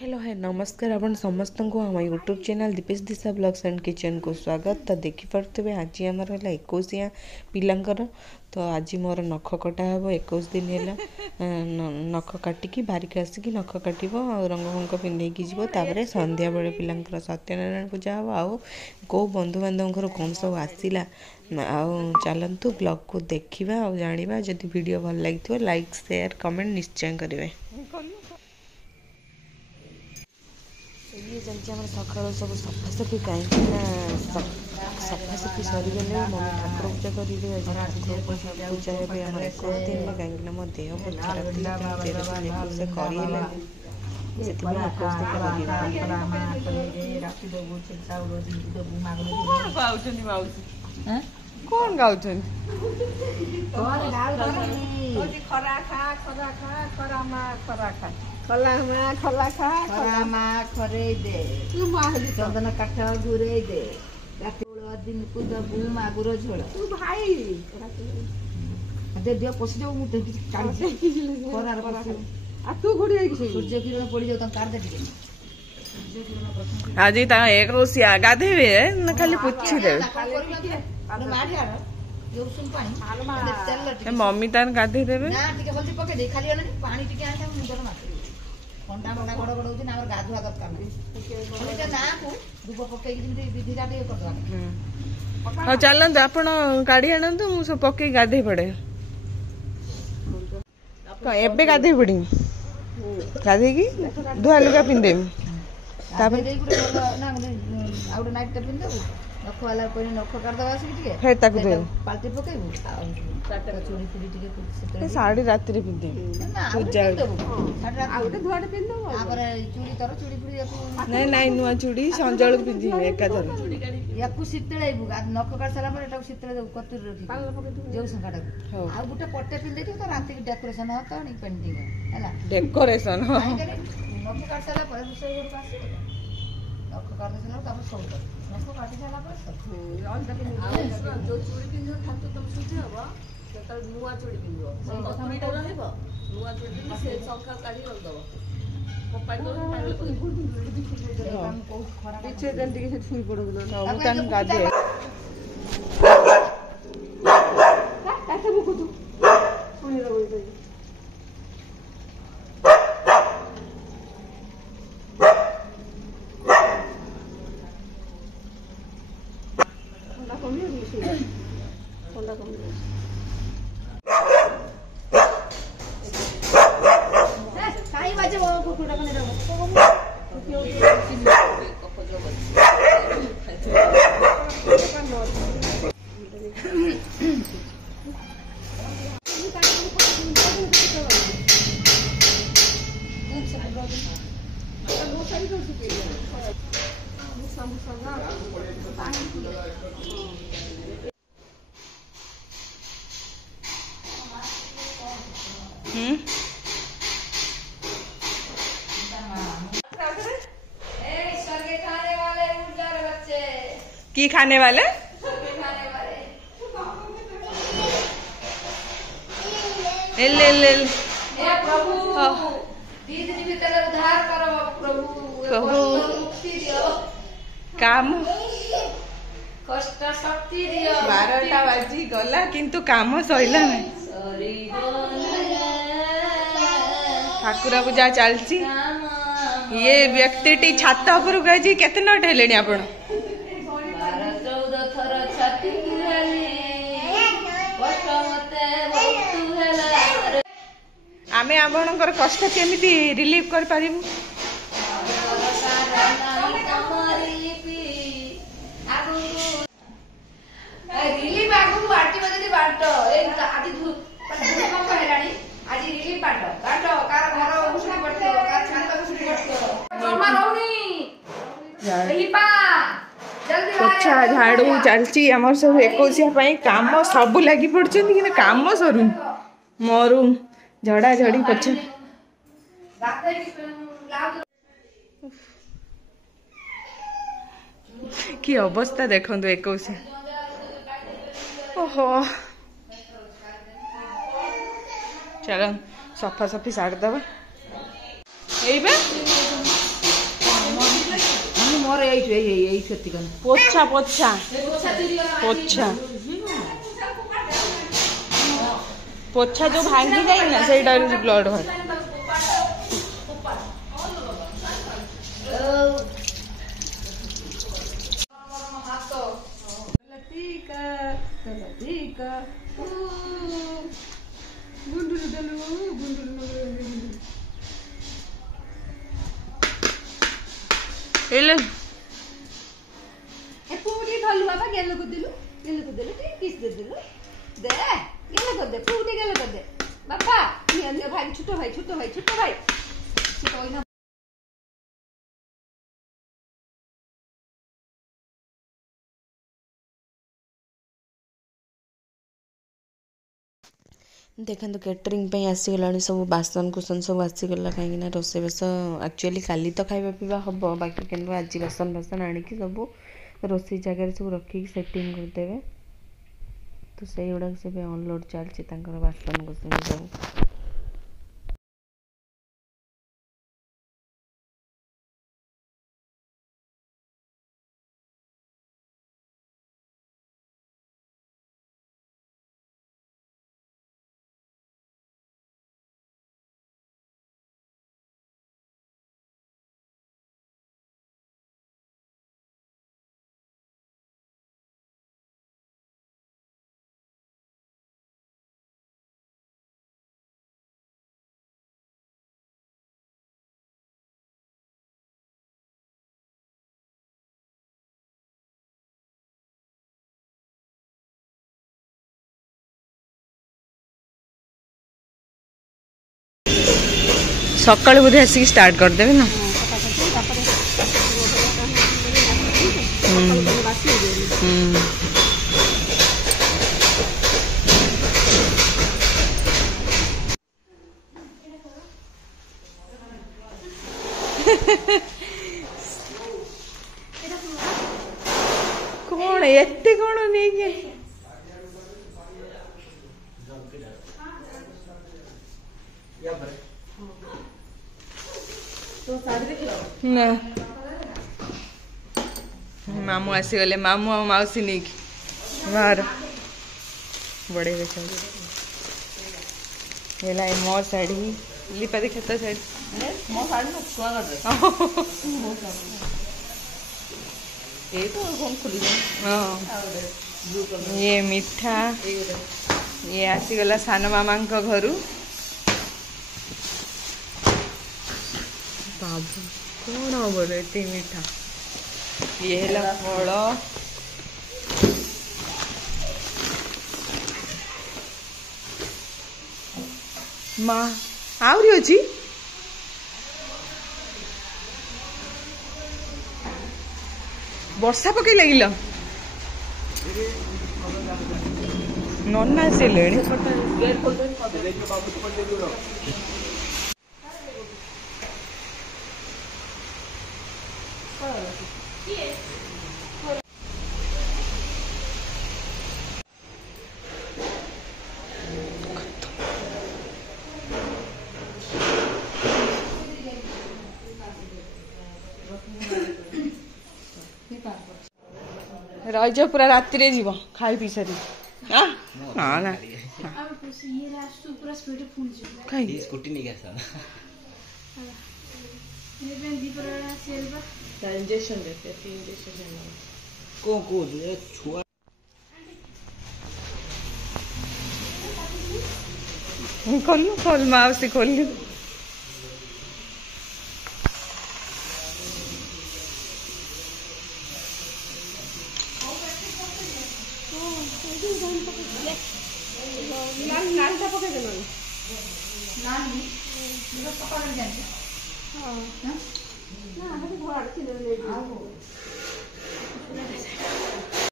Hello है नमस्कार आपण समस्त को हम YouTube channel Deepesh Disha blogs and kitchen को स्वागत। तो देखिपे आज आमर है 21 पिलांकर। तो आज मोर नख कटा हे 21 दिन है नख काटिकी बारिक आसिक नख काट रंग फंग पिंधेकी जीव संध्या बेले पिलांकर सत्यनारायण पूजा हम आउ कौ बंधु बांधव घर कौन सब आसला चलतु ब्लॉग को देखा और जाना। जदि वीडियो भल लगी लाइक शेयर कमेंट निश्चय करेंगे। ये चलती आम सका सब सफासफी कहीं सफासफी सरीगले मम्मी ठाकुर पूजा करेंगे। आज ठाकुर पूजा है आम 21 दिन कहीं मो देह बहुत खराब से करना कौन गाँव खला खा खला खरे दे चंदन काठ घुरे दे दिन को दबू मागुर झोल तू भाई दियो पशि जाऊ मुझे तू घोड़ी सूर्य किरण पड़ जाऊ कार दे आज एक रोसिया गाधेबे न खाली पुछी दे मम्मी तार गाधे देवे पानी ठंडा मंडा गड़ गड़ होना गाधुआ दरकार धूप पकई विधिटा हाँ चलते आप गाड़ी आणतु मुझे पकई गाधे पड़े एबे गाधे पड़ी गाधे की धुआ लुगा पिंधेमी नाइट पिंधे नख वाला पहले नख काटदे पाल्टी पकईबू साड़ी रात पिंधे नाई नुआ चूड़ी संजा पिंधि एकाधर या शीतलू नख काट सारा शीतल कतुर जो संखाटा आ गोटे पटे पिंधे तो रात डेकोरेशन हो डेकोरेशन नख काट सारा नख काट सारा सब नख काटी सारा जो चूड़ी पिंध ठाकुर तुम सुझे हम नुआ चूड़ी पिंध नुआ चूड़ी से शंखा काढ़ी रखदब की खाने वाले ले ले प्रभु उद्धार करो प्रभु काम कष्ट शक्ति दियो 12टा बाजी गला किंतु काम सइला नहीं ठाकुर पूजा चलची। ये व्यक्ति छात उपर गई केते नट हेलेनी आपण आमे आपणकर कष्ट केमिति रिलीफ कर पारिबु रिलीफ आगु आटी बजे बाट ए आदि भूकंप हेलानी आज रिलीफ बाट काटो कार घर उछुड़ी पड़तो कार छात उछुड़ी पड़तो जमा रहउनी हिपा जल्दी अच्छा झाड़ू चलची हमर सब 21 पई काम सब लागि पड़छन कि काम सरुन मोरू झड़ा झड़ी पछ की अवस्था देखो 21 ओहो चलो सफा सफी साड़ दबा पोछा पोछा पोछा पोछा जो भांगी जाए ना से ब्लड हो छोटो भाई छोटो भाई छोटो भाई देखो कैटरिंग पे आसीगला सब बासन कुसन सब आसीगला कहीं रोसे बास एक्चुअली काली तो खाଇବା पीवा हम बाकी कि आज बासन बासन आणिकी सब रोसे जगह सब रखिक सेटिंग करदेवे तो से गुड़ा से अनलोड चलती बासन कुसन सब सकाल बोधे आसिक स्टार्ट करदेवे ना कौन एते कौन नहीं के ना मामू आसीगले मामू आ मौसी नहीं बाहर बड़े बेचारे मो साड़ी लिपा देखा तो साड़ी मो साड़ी ना ये मिठा ये आसीगला सान मामा घर बाबू कौन हम एत मीठा ये है फल माँ आहरी अच्छी वर्षा पकई लगिल नन्ना से रज पूरा राति रे जीव खाई पी सारी ना ना खाई स्कूटी नहीं गया इंजेक्शन देते इंजेक्शन को छुआ खोल माउसी खोल